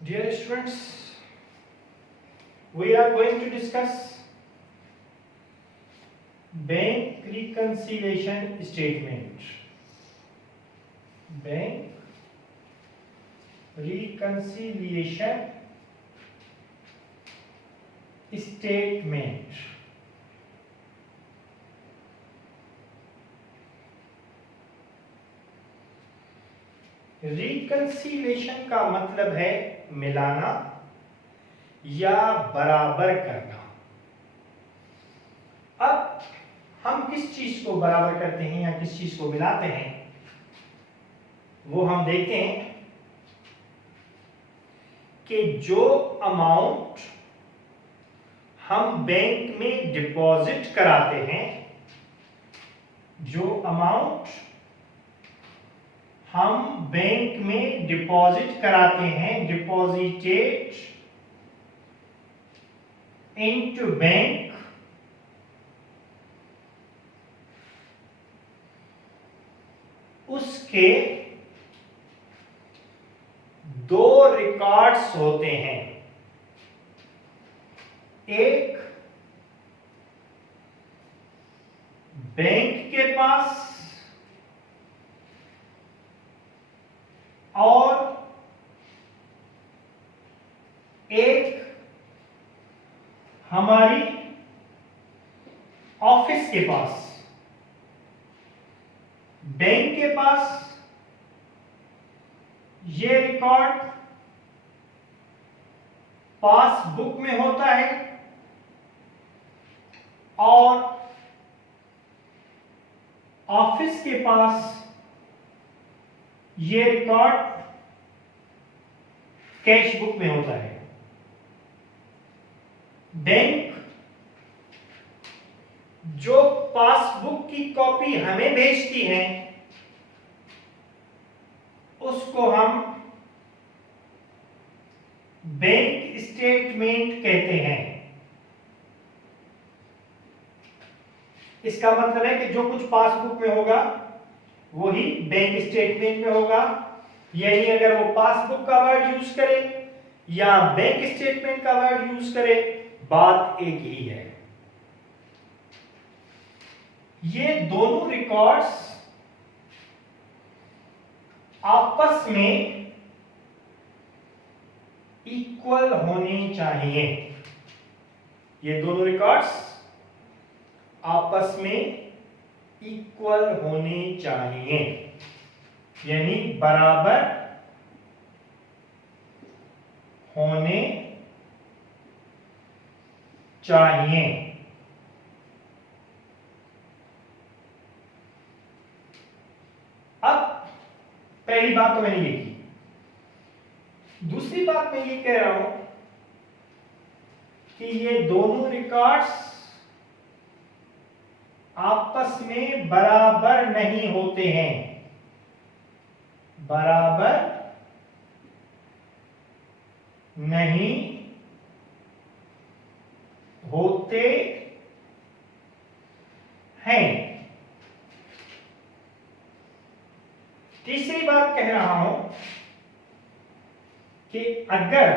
Dear students, we are going to discuss bank reconciliation statement. Bank reconciliation statement. Reconciliation का मतलब है मिलाना या बराबर करना। अब हम किस चीज को बराबर करते हैं या किस चीज को मिलाते हैं वो हम देखते हैं कि जो अमाउंट हम बैंक में डिपॉजिट कराते हैं, जो अमाउंट हम बैंक में डिपॉजिट कराते हैं, डिपॉजिटेड इनटू बैंक, उसके दो रिकॉर्ड्स होते हैं। एक बैंक के पास और एक हमारी ऑफिस के पास। बैंक के पास ये रिकॉर्ड पासबुक में होता है और ऑफिस के पास ये रिकॉर्ड कैश बुक में होता है। बैंक जो पासबुक की कॉपी हमें भेजती है उसको हम बैंक स्टेटमेंट कहते हैं। इसका मतलब है कि जो कुछ पासबुक में होगा वही बैंक स्टेटमेंट में होगा। यानी अगर वो पासबुक का वर्ड यूज करे या बैंक स्टेटमेंट का वर्ड यूज करे, बात एक ही है। ये दोनों रिकॉर्ड्स आपस में इक्वल होने चाहिए। ये दोनों रिकॉर्ड्स आपस में इक्वल होने चाहिए, यानी बराबर होने चाहिए। अब पहली बात तो मैंने ये की। दूसरी बात मैं ये कह रहा हूं कि ये दोनों रिकॉर्ड्स आपस में बराबर नहीं होते हैं। बराबर नहीं होते हैं। तीसरी बात कह रहा हूं कि अगर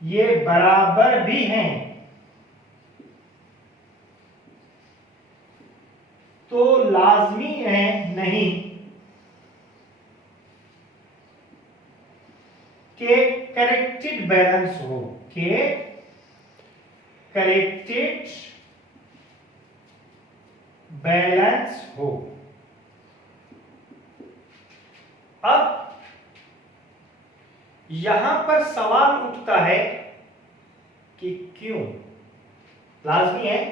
ये बराबर भी हैं तो लाजमी है नहीं कि करेक्टेड बैलेंस हो, कि करेक्टेड बैलेंस हो। अब यहां पर सवाल उठता है कि क्यों लाजमी है।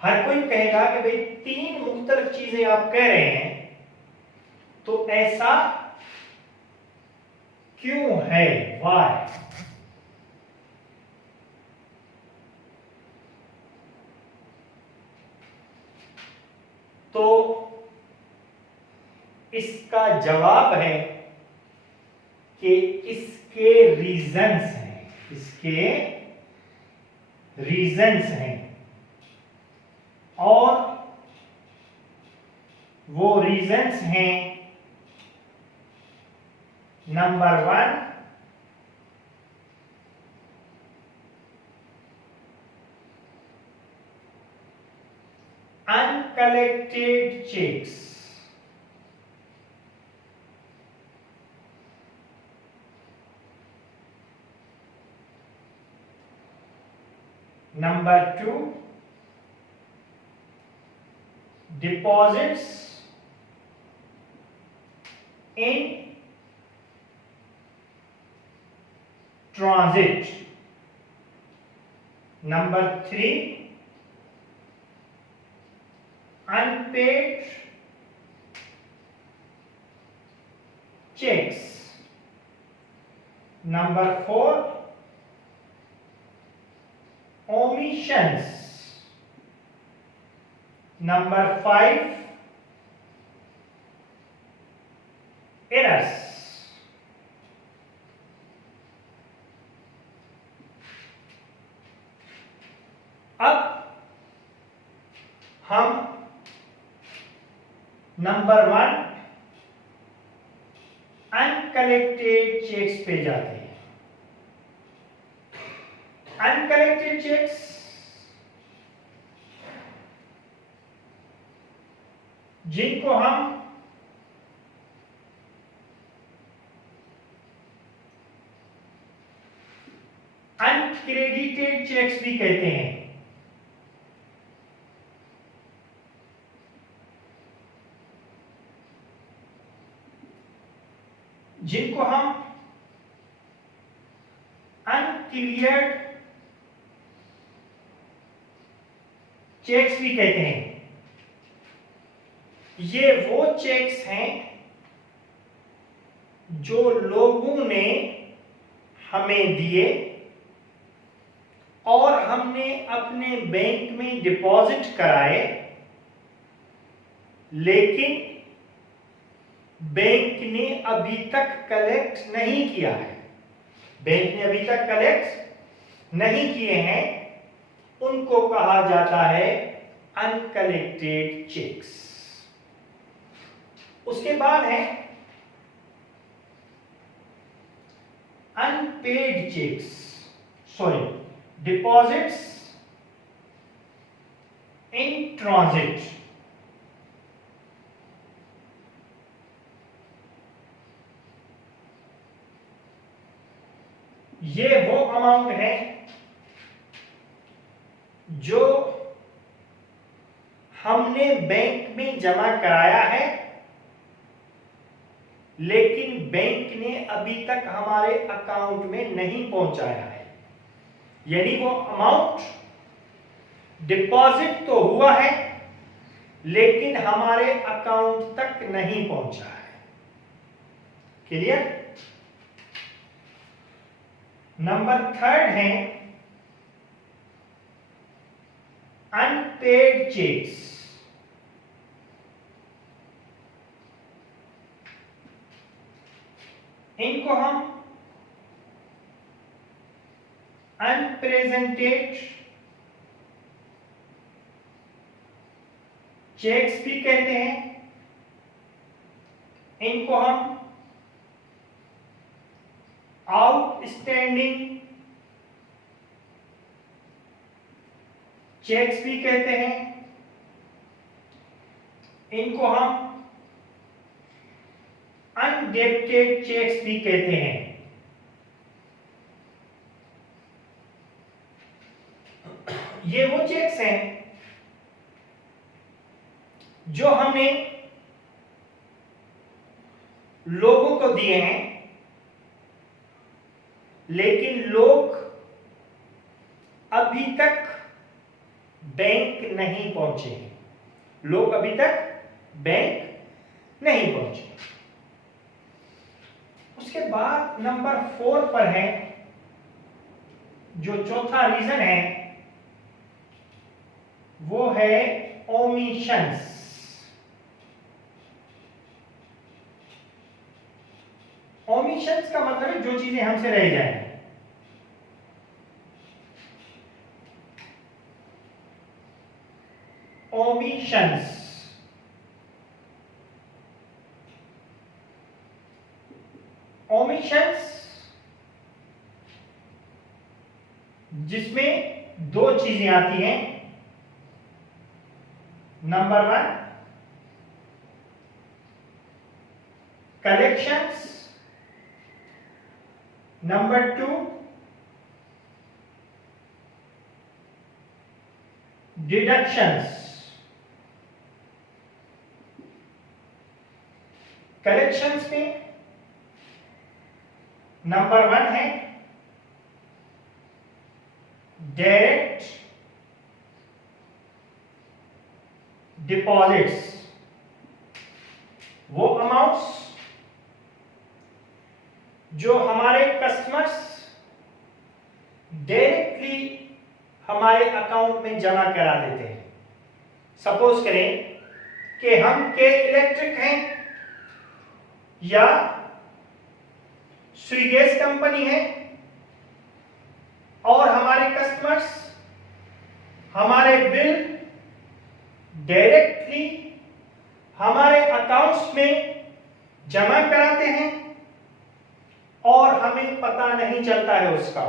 हर कोई कहेगा कि भाई तीन मुख्तलिफ चीजें आप कह रहे हैं तो ऐसा क्यों है, वाई। तो इसका जवाब है कि इसके रीजंस हैं, इसके रीजंस हैं और वो रीजंस हैं number 1, uncollected checks. Number 2, deposits in transit. Number 3, unpaid checks. Number 4, omissions. Number 5, errors. अब हम नंबर 1 अनकलेक्टेड चेक्स पे जाते हैं। अनकलेक्टेड चेक्स जिनको हम अनक्रेडिटेड चेक्स भी कहते हैं। जिनको हम अनक्लियर्ड चेक्स भी कहते हैं। ये वो चेक्स हैं जो लोगों ने हमें दिए और हमने अपने बैंक में डिपॉजिट कराए, लेकिन बैंक ने अभी तक कलेक्ट नहीं किया है। बैंक ने अभी तक कलेक्ट नहीं किए हैं, उनको कहा जाता है अनकलेक्टेड चेक्स। उसके बाद है unpaid cheques, sorry, deposits in transit. ये वो अमाउंट है जो हमने बैंक में जमा कराया है, लेकिन बैंक ने अभी तक हमारे अकाउंट में नहीं पहुंचाया है। यानी वो अमाउंट डिपॉजिट तो हुआ है, लेकिन हमारे अकाउंट तक नहीं पहुंचा है। क्लियर? नंबर 3 है अनपेड चेक्स। इनको हम अनप्रेजेंटेड चेक्स भी कहते हैं। इनको हम आउटस्टैंडिंग चेक्स भी कहते हैं। इनको हम अनडेप्टेड चेक्स भी कहते हैं। ये वो चेक्स हैं जो हमने लोगों को दिए हैं, लेकिन लोग अभी तक बैंक नहीं पहुंचे हैं। लोग अभी तक बैंक नहीं पहुंचे। उसके बाद नंबर 4 पर है, जो चौथा रीजन है वो है ओमिशंस। ओमिशंस का मतलब है जो चीजें हमसे रह जाए। ओमिशंस, ओमिशंस जिसमें दो चीजें आती हैं। Number 1 collections, number 2 deductions. Collections में नंबर 1 है डायरेक्ट डिपॉजिट्स, वो अमाउंट्स जो हमारे कस्टमर्स डायरेक्टली हमारे अकाउंट में जमा करा देते हैं। सपोज करें कि हम के इलेक्ट्रिक हैं या स्वीगेस कंपनी है और हमारे कस्टमर्स हमारे बिल डायरेक्टली हमारे अकाउंट्स में जमा कराते हैं और हमें पता नहीं चलता है उसका,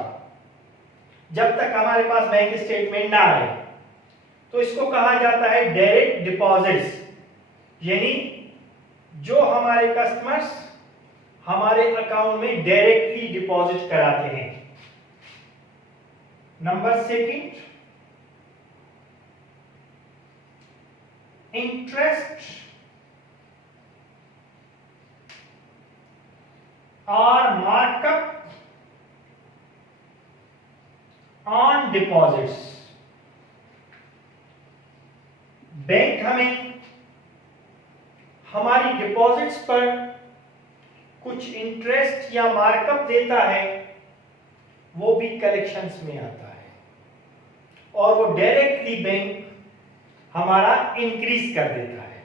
जब तक हमारे पास बैंक स्टेटमेंट ना आए। तो इसको कहा जाता है डायरेक्ट डिपॉजिट्स, यानी जो हमारे कस्टमर्स हमारे अकाउंट में डायरेक्टली डिपॉजिट कराते हैं। नंबर 2 इंटरेस्ट और मार्कअप ऑन डिपॉजिट्स। बैंक हमें हमारी डिपॉजिट्स पर कुछ इंटरेस्ट या मार्कअप देता है, वो भी कलेक्शंस में आता है और वो डायरेक्टली बैंक हमारा इंक्रीज कर देता है।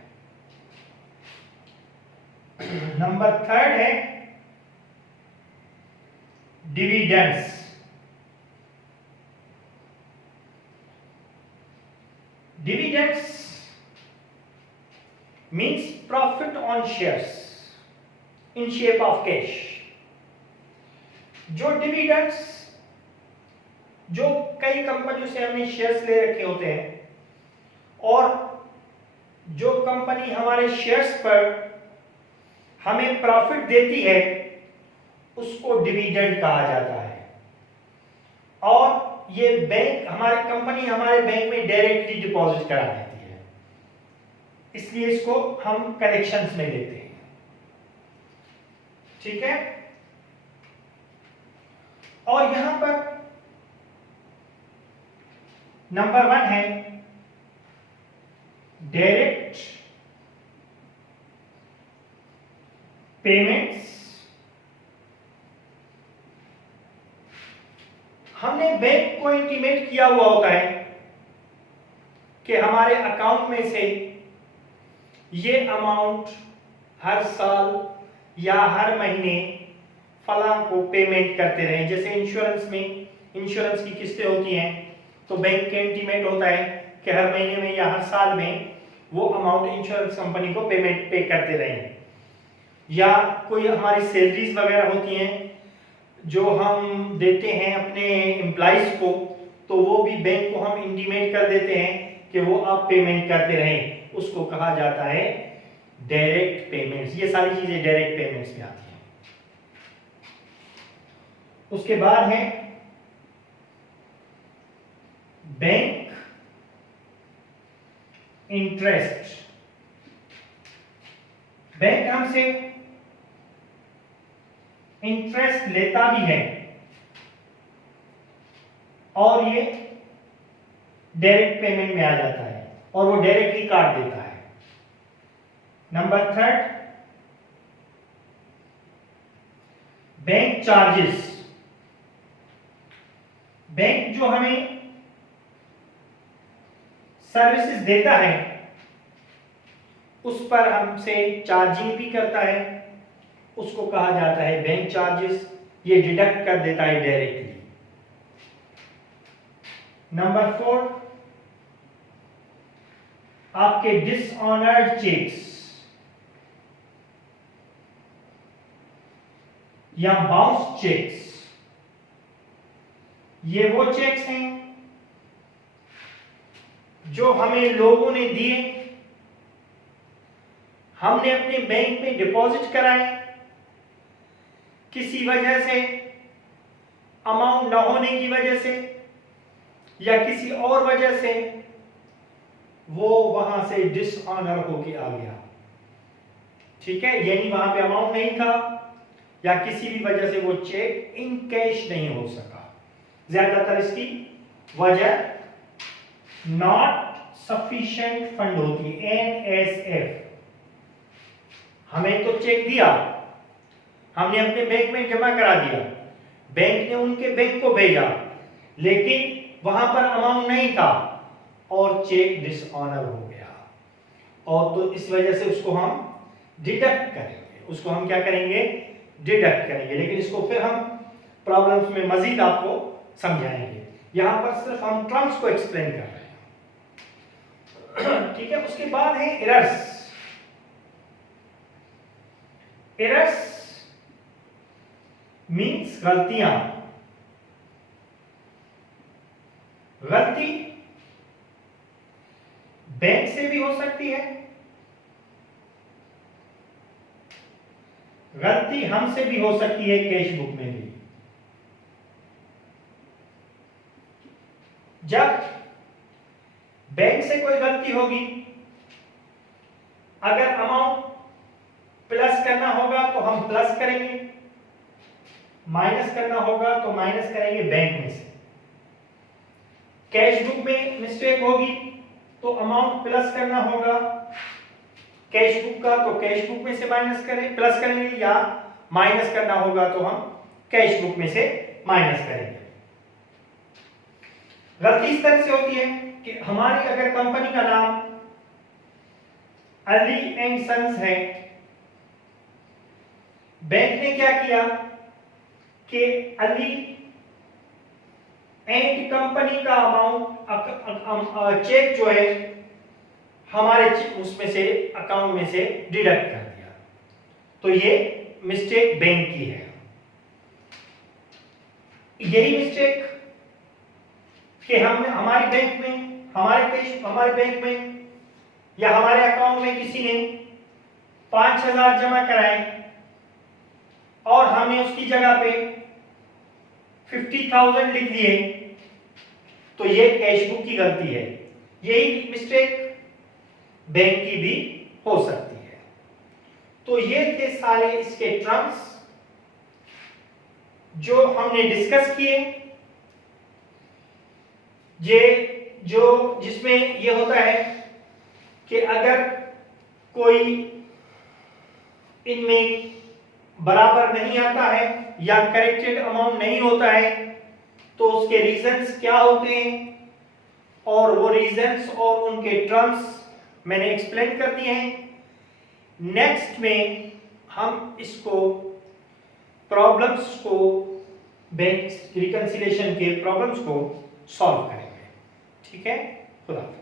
नंबर 3 है dividends. Dividends means profit on shares in shape of cash। जो डिविडेंड्स जो कई कंपनियों से हमने शेयर्स ले रखे होते हैं और जो कंपनी हमारे शेयर्स पर हमें प्रॉफिट देती है उसको डिविडेंड कहा जाता है। और ये बैंक हमारी कंपनी हमारे बैंक में डायरेक्टली डिपॉजिट करा देती है, इसलिए इसको हम कलेक्शंस में लेते हैं। ठीक है। और यहां पर नंबर 1 है डायरेक्ट पेमेंट्स। हमने बैंक को इंटीमेट किया हुआ होता है कि हमारे अकाउंट में से ये अमाउंट हर साल या हर महीने फलां को पेमेंट करते रहे। जैसे इंश्योरेंस में इंश्योरेंस की किस्तें होती हैं तो बैंक के इंटीमेट होता है कि हर महीने में या हर साल में वो अमाउंट इंश्योरेंस कंपनी को पेमेंट पे करते रहें। या कोई हमारी सैलरीज वगैरह होती हैं जो हम देते हैं अपने एम्प्लॉइज को, तो वो भी बैंक को हम इंटीमेट कर देते हैं कि वो आप पेमेंट करते रहें। उसको कहा जाता है डायरेक्ट पेमेंट्स। ये सारी चीजें डायरेक्ट पेमेंट्स में आती हैं। उसके बाद है बैंक इंटरेस्ट। बैंक हमसे इंटरेस्ट लेता भी है और ये डायरेक्ट पेमेंट में आ जाता है और वो डायरेक्टली काट देता है। Number 3 bank charges. बैंक जो हमें सर्विसेज देता है उस पर हमसे चार्जिंग भी करता है, उसको कहा जाता है बैंक चार्जेस। ये डिडक्ट कर देता है डायरेक्टली। नंबर 4 आपके डिसऑनर्ड चेक्स। या बाउंस चेक्स, ये वो चेक्स हैं जो हमें लोगों ने दिए, हमने अपने बैंक में डिपॉजिट कराए, किसी वजह से, अमाउंट न होने की वजह से या किसी और वजह से वो वहां से डिसऑनर होके आ गया, ठीक है, यानी वहां पे अमाउंट नहीं था या किसी भी वजह से वो चेक इन कैश नहीं हो सका। ज्यादातर इसकी वजह नॉट सफिशिएंट फंड होती है, NSF। हमें तो चेक दिया, हमने अपने बैंक में जमा करा दिया, बैंक ने उनके बैंक को भेजा, लेकिन वहां पर अमाउंट नहीं था और चेक डिसऑनर हो गया, और तो इस वजह से उसको हम डिडक्ट करेंगे, उसको हम क्या करेंगे, डिडक्ट करेंगे। लेकिन इसको फिर हम प्रॉब्लम्स में मजीद आपको समझाएंगे, यहां पर सिर्फ हम टर्म्स को एक्सप्लेन कर रहे हैं। ठीक है, उसके बाद है एरर्स। एरर्स मीन्स गलतियां। गलती बैंक से भी हो सकती है, गलती हमसे भी हो सकती है, कैश बुक में भी। जब बैंक से कोई गलती होगी, अगर अमाउंट प्लस करना होगा तो हम प्लस करेंगे, माइनस करना होगा तो माइनस करेंगे बैंक में से। कैश बुक में मिस्टेक होगी तो अमाउंट प्लस करना होगा कैश बुक का, तो कैश बुक में से माइनस करें, प्लस करेंगे, या माइनस करना होगा तो हम कैश बुक में से माइनस करेंगे। गलती इस तरह से होती है कि हमारी अगर कंपनी का नाम अली एंड सन्स है, बैंक ने क्या किया कि अली एंड कंपनी का अमाउंट चेक जो है हमारे उसमें से अकाउंट में से डिडक्ट कर दिया, तो ये मिस्टेक बैंक की है। यही मिस्टेक कि हमने हमारे बैंक में या हमारे अकाउंट में किसी ने 5,000 जमा कराए और हमने उसकी जगह पे 50,000 लिख दिए, तो ये कैश बुक की गलती है। यही मिस्टेक बैंक की भी हो सकती है। तो ये थे सारे इसके टर्म्स जो हमने डिस्कस किए, जिसमें ये होता है कि अगर कोई इनमें बराबर नहीं आता है या करेक्टेड अमाउंट नहीं होता है तो उसके रीजंस क्या होते हैं, और वो रीजंस और उनके टर्म्स मैंने एक्सप्लेन कर दिए हैं। नेक्स्ट में हम इसको प्रॉब्लम्स को, बैंक रिकंसिलिएशन के प्रॉब्लम्स को सॉल्व करेंगे। ठीक है, खुदा हाफिज़।